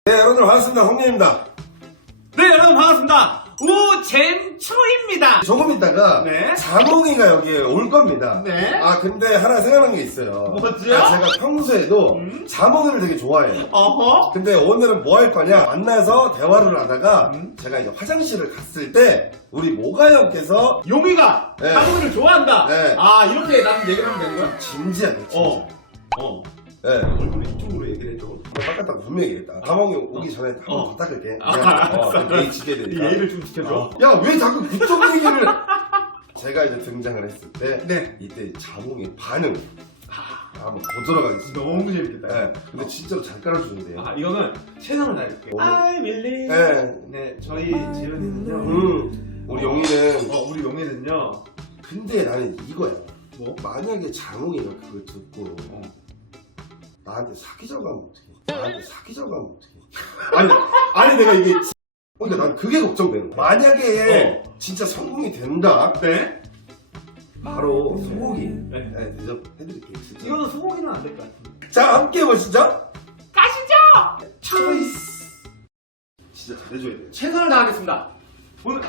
네, 여러분들 반갑습니다. 홍민입니다. 네, 여러분 반갑습니다. 우잼초입니다. 조금 있다가 네. 자몽이가 여기에 올 겁니다. 네. 아, 근데 하나 생각난 게 있어요. 뭐죠? 제가 평소에도 자몽이를 되게 좋아해요. 어허. 근데 오늘은 뭐 할 거냐? 만나서 대화를 하다가 제가 이제 화장실을 갔을 때 우리 모가형께서 용이가 네. 자몽이를 좋아한다. 네. 아, 이렇게 나는 얘기를 하면 되는 거야? 진지하게 어. 네. 얼굴 이쪽으로 얘기를 해줘. 닦았다고 분명히 얘기했다. 자몽이 오기 전에 한 번 더 닦을게. 예의 지켜야 되니까. 예의를 좀 지켜줘. 야, 왜 자꾸 그쪽 얘기를. 제가 이제 등장을 했을 때 네. 이때 자몽의 반응 한번 보도록 하겠습니다. 너무 재밌겠다. 네. 근데 진짜로 잘 깔아주는데요. 아, 이거는 최선을 다해볼게요. I believe. 네. 네, 저희 재현이는요. 우리 용이는 우리 용이는요. 근데 나는 이거야. 뭐? 만약에 장웅이가 그걸 듣고 나한테 사귀자고 하면 어떡해? 나한테 사귀자고 하면 어떡해? 아니 내가 이게 그러니까 난 그게 걱정되는 거야. 만약에 진짜 성공이 된다. 네. 바로 소고기 네. 대접해드릴게요. 진짜. 이거는 소고기는 안 될 것 같은데. 자, 함께 보시죠. 가시죠! 초이스. 진짜 잘해줘야 돼. 최선을 다하겠습니다. 오늘.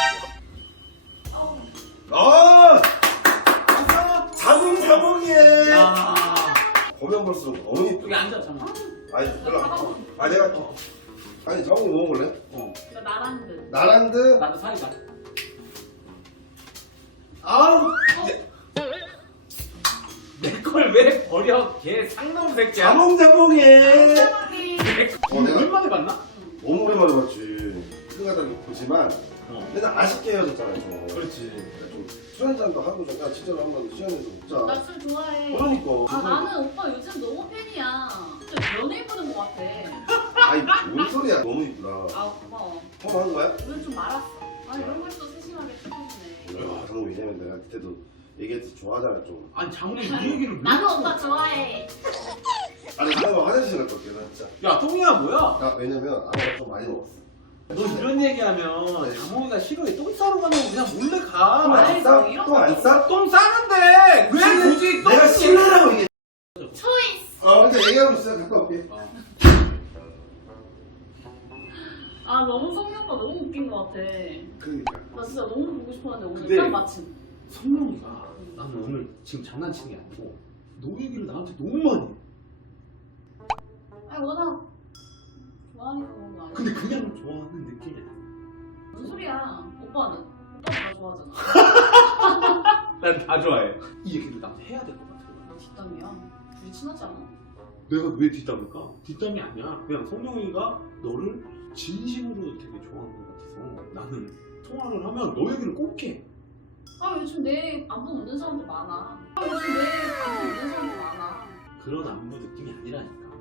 자몽이에. 야. 보면 볼수록 너무 여기 이쁘다. 앉아, 잠깐. 아니, 별로 안. 내가 아니 자몽이 먹어볼래? 이거 나란드. 나란드. 나도 사이다. 아우. 내 걸 왜 버려? 걔 상놈 새끼야. 자몽에. 내가 얼마나 봤나? 너무 오랜만에 봤지. 끝나다 보지만 근데 나 아쉽게 헤어졌잖아 좀. 그렇지. 좀 술 한잔도 하고 좀 야 진짜로 한번 시간내서 먹자. 나 술 좋아해. 그러니까. 아 나는 오빠 요즘 너무 팬이야. 진짜 연예인 보는 것 같아. 아이 뭔 소리야. 너무 이쁘다. 아 고마워. 처음 하는 거야? 오늘 좀 말았어. 아 이런 걸 또 세심하게 챙겨주네. 장모 왜냐면 내가 그때도 얘기했듯이 좋아하잖아 좀. 아니 장훈이 이 얘기를 왜? 나도 오빠 좋아해. 아니 잠깐만 화장실 갔다 올게 나 진짜. 야 똥이야 뭐야? 나 왜냐면 아무가 좀 많이 먹었어. 너 이런 얘기하면 장훈이가 싫어해. 똥 싸러 가면 그냥 몰래 가. 안 싸? 또 안 싸? 똥 싸는데 왜 굳이 똥? 내가 싫어라고 얘기해. 초이스. 근데 얘기하고 있어. 갔다 올게. 아 너무 성경과 너무 웃긴 것 같아. 그러니까. 나 진짜 너무 보고 싶었는데 오늘 근데- 딱 마침. 성룡이가 나는 오늘 지금 장난치는 게 아니고 너 얘기를 나한테 너무 많이 해. 아니 워낙 좋아하니까 그런 거 아니야? 근데 그냥 좋아하는 느낌이 아니야. 무슨 소리야? 오빠는? 오빠 다 좋아하잖아. 난 다 좋아해. 이 얘기를 나한테 해야 될 것 같아. 뒷담이야. 둘이 친하지 않아? 내가 왜 뒷담일까? 뒷담이 아니야. 그냥 성룡이가 너를 진심으로 되게 좋아하는 것 같아서 나는 통화를 하면 너 얘기를 꼭 해. 아 요즘 내 안부 묻는 사람도 많아. 아 요즘 내 안부 묻는 사람도 많아. 그런 안부 느낌이 아니라니까.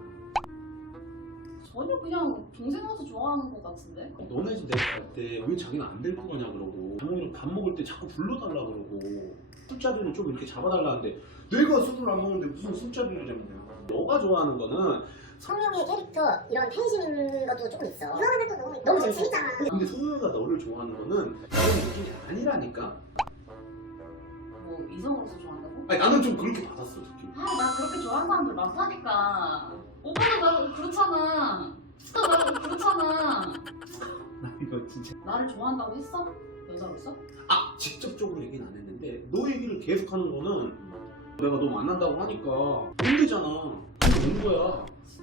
전혀 그냥 동생 와서 좋아하는 것 같은데? 너네 집 내가 갈 때 왜 자기는 안 데리고 가냐 그러고 장모이랑 밥 먹을 때 자꾸 불러달라 그러고 술자리를 좀 이렇게 잡아달라는데 내가 술을 안 먹는데 무슨 술자리를 잡냐. 너가 좋아하는 거는 성룡의 캐릭터 이런 팬심 있는 것도 조금 있어. 이거 하면 또 너무 좀 재밌잖아. 근데 성룡이가 너를 좋아하는 거는 그런 느낌이 아니라니까. 뭐 이성으로서 좋아한다고? 아니 나는 좀 그렇게 받았어 느낌. 아 나 그렇게 좋아하는 사람들 많다니까. 오빠도 나 그렇잖아. 오빠 나 그렇잖아. 나 이거 진짜 나를 좋아한다고 했어? 여자로서? 직접적으로 얘기는 안 했는데 너 얘기를 계속 하는 거는 내가 너 만난다고 하니까 못 되잖아. 그게 온 거야.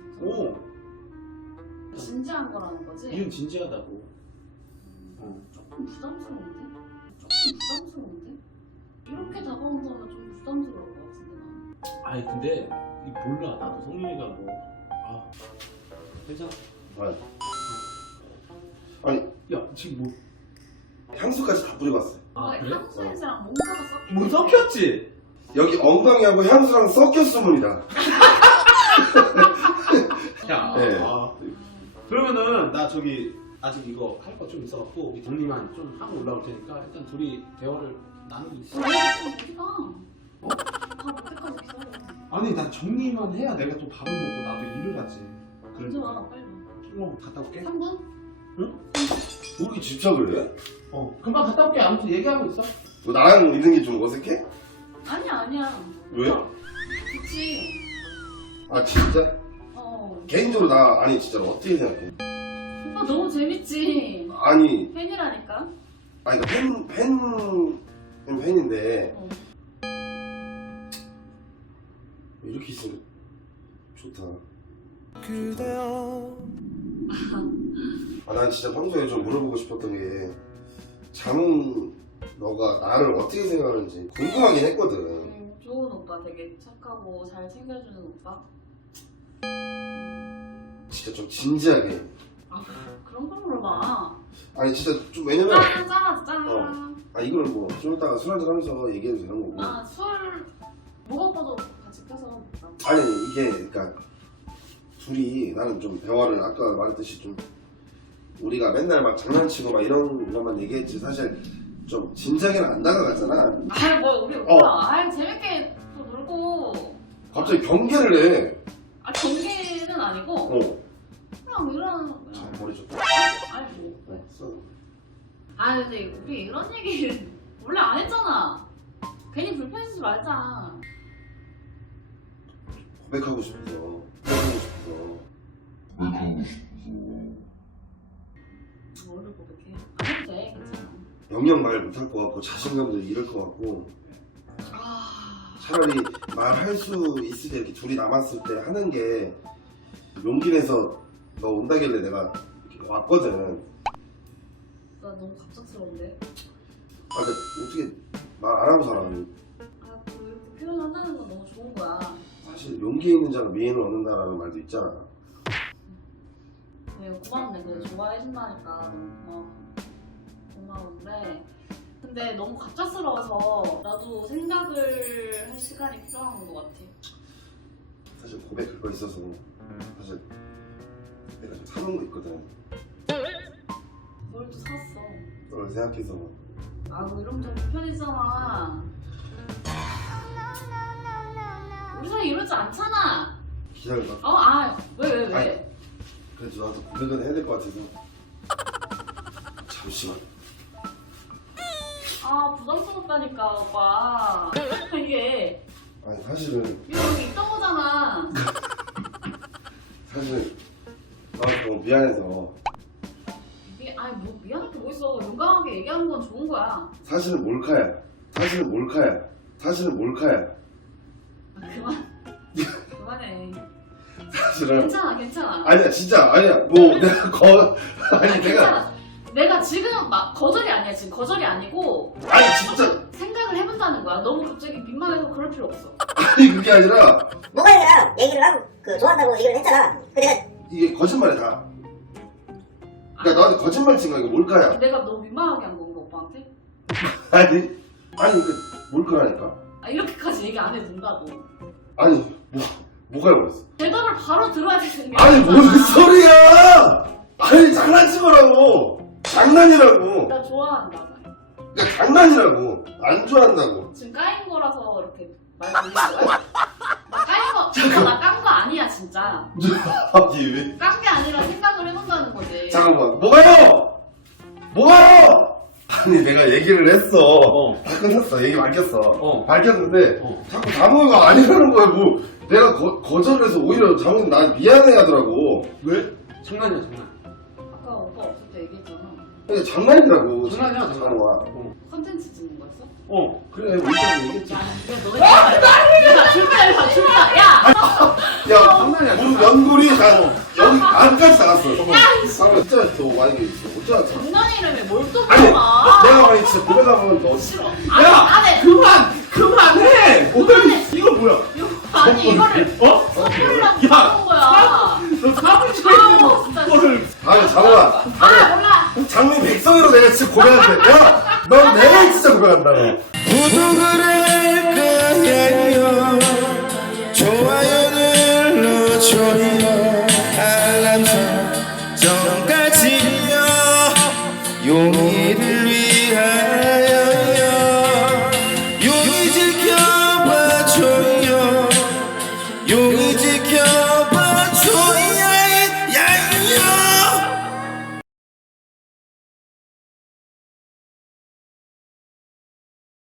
진지한 거라는 거지? 이건 진지하다고. 조금 부담스러운데? 조금 부담스러운데? 이렇게 다가온다면 좀 부담스러울 것 같은데 나. 아니 근데 몰라. 나도 성민이가 뭐 괜찮아. 아니 야 지금 뭐 향수까지 다 뿌리고 왔어요. 향수 냄새랑 뭔가가 섞여. 뭐 섞였지? 여기 엉덩이하고 향수랑 섞였으문이다. 야 네. 그러면은 나 저기 아직 이거 할 거 좀 있어갖고 우리 정리만 좀 하고 올라올 테니까 일단 둘이 대화를 나누고 있어. 어디가? 다 못해까지 기다려. 아니 난 정리만 해야 내가 또 밥을 먹고 나도 일을 하지. 언제 와 그러니까 빨리 와. 조금 갔다 올게. 3분? 왜 이렇게 집착을 해? 금방 갔다 올게. 아무튼 얘기하고 있어. 너 나랑 있는 게 좀 어색해? 아니야 왜? 그치. 아 진짜? 어 개인적으로 나 아니 진짜로 어떻게 생각해? 오빠 너무 재밌지. 아니 팬이라니까. 아니 그러니까 팬인데 어. 이렇게 있으니까 좋다. 아, 난 진짜 평소에 좀 물어보고 싶었던 게 장훈 너가 나를 어떻게 생각하는지 궁금하긴 했거든. 좋은 오빠, 되게 착하고 잘 챙겨주는 오빠. 진짜 좀 진지하게. 아 그런 걸 물어봐. 아니 진짜 좀 왜냐면 짠. 아 이거는 뭐 좀 이따가 술 한잔 하면서 얘기해도 되는 거고. 술 뭐가 오빠도 같이 껴서 먹자. 아니 이게 그러니까 둘이 나는 좀 대화를 아까 말했듯이 좀 우리가 맨날 막 장난치고 막 이런 것만 얘기했지 사실 좀 진지하게는 안 다가갔잖아. 아이 뭐 우리 오빠 아이 재밌게 또 놀고. 갑자기 경계를 해. 아 경계는 아니고 어. 그냥 이런. 자 머리 좋다. 아니 뭐. 어, 써. 아 근데 우리 이런 얘기 원래 안 했잖아. 괜히 불편해지지 말자. 고백하고 싶어서. 뭐를 고백해? 안 해도 돼, 괜찮아. 영영 말 못할 것 같고 자신감도 잃을 것 같고 차라리 말할 수 있을 때 이렇게 둘이 남았을 때 하는 게 용기 내서 너 온다길래 내가 이렇게 왔거든. 나 너무 갑작스러운데. 아 근데 어떻게 말 안 하고 살아. 아, 그 이렇게 표현한다는 건 너무 좋은 거야. 사실 용기 있는 자가 미인을 얻는다라는 말도 있잖아. 네, 고맙네. 그래 좋아해준다니까 너무 고마운데 근데 너무 갑작스러워서 나도 생각을 할 시간이 필요한 것 같아. 사실 고백할 거 있어서 사실 내가 좀 사놓은 거 있거든. 뭘 또 샀어. 너를 생각해서. 아, 뭐 이러면 좀 불편해지잖아. 우리 사이 이러지 않잖아. 기다려봐. 왜? 아니, 그래도 나도 고백은 해야 될 것 같아서. 잠시만. 아, 부담스럽다니까, 오빠. 이게 아니 사실은 이거 여기 있던 거잖아. 사실 나 너무 미안해서. 아니, 뭐 미안할 게 뭐 있어. 용감하게 얘기하는 건 좋은 거야. 사실은 몰카야. 아, 그만해. 사실은 괜찮아. 아니야 진짜 아니야. 뭐 내가 아니 내가 괜찮아. 내가 지금 막 거절이 아니야. 지금 거절이 아니고 아니 진짜 생각을 해본다는 거야. 너무 갑자기 민망해서 그럴 필요 없어. 아니 그게 아니라 모바일이랑 얘기를 하고 그 좋아한다고 얘기를 했잖아. 근데 내가 이게 거짓말이야 다. 그러니까 나한테 거짓말 친 거야. 이거 몰카야. 내가 너무 민망하게 한 건가 오빠한테? 아니 그 몰카라니까. 아, 이렇게까지 얘기 안 해도 된다고. 아니 뭐가 그랬어? 대답을 바로 들어야 되는 게 아니 아니잖아. 뭔 소리야? 아니 장난친 거라고. 장난이라고. 나 좋아한다. 그러니까 장난이라고. 안 좋아한다고. 지금 까인 거라서 이렇게 말 돌리는 거야? 나 까인 거, 진짜 나 깐 거 아니야 진짜. 아니 왜? 깐 게 아니라 생각을 해본다는 거지. 잠깐만. 뭐가요? 아니 내가 얘기를 했어. 다 끝났어. 얘기 밝혔어. 밝혔는데 자꾸 장훈이가 아니라는 거야. 뭐 내가 거절을 해서 오히려 장훈이 난 미안해하더라고. 왜? 장난이야 장난. 아까 오빠 없을 때 얘기했잖아. 근데 장난이라고. 장난이야, 장난. 장훈아. 컨텐츠 찍는 거였어? 그래 우리가 얘기했지. 야, 이거 너네 내가 줄까? 야! 야 장난이야. 무슨 연골이 다 여기 안까지 나갔어. 야, 이씨. 장훈아 진짜 더 만약에 있어. 어쩌자. 장난이라며 뭘 또 아니 물어봐. 내가 만약에 진짜 고백하면 너 싫어. 야! 안 해. 그만해! 이거 뭐야? 아니 이거를 선물이라고 부르는 거야. 너 사물 아우, 치고 진짜. 이거를 아니 장훈아. 몰라. 장미 백성으로 내가 진짜 고백한대. 야, 넌 내가 진짜 고백한다. 너. 구독을 해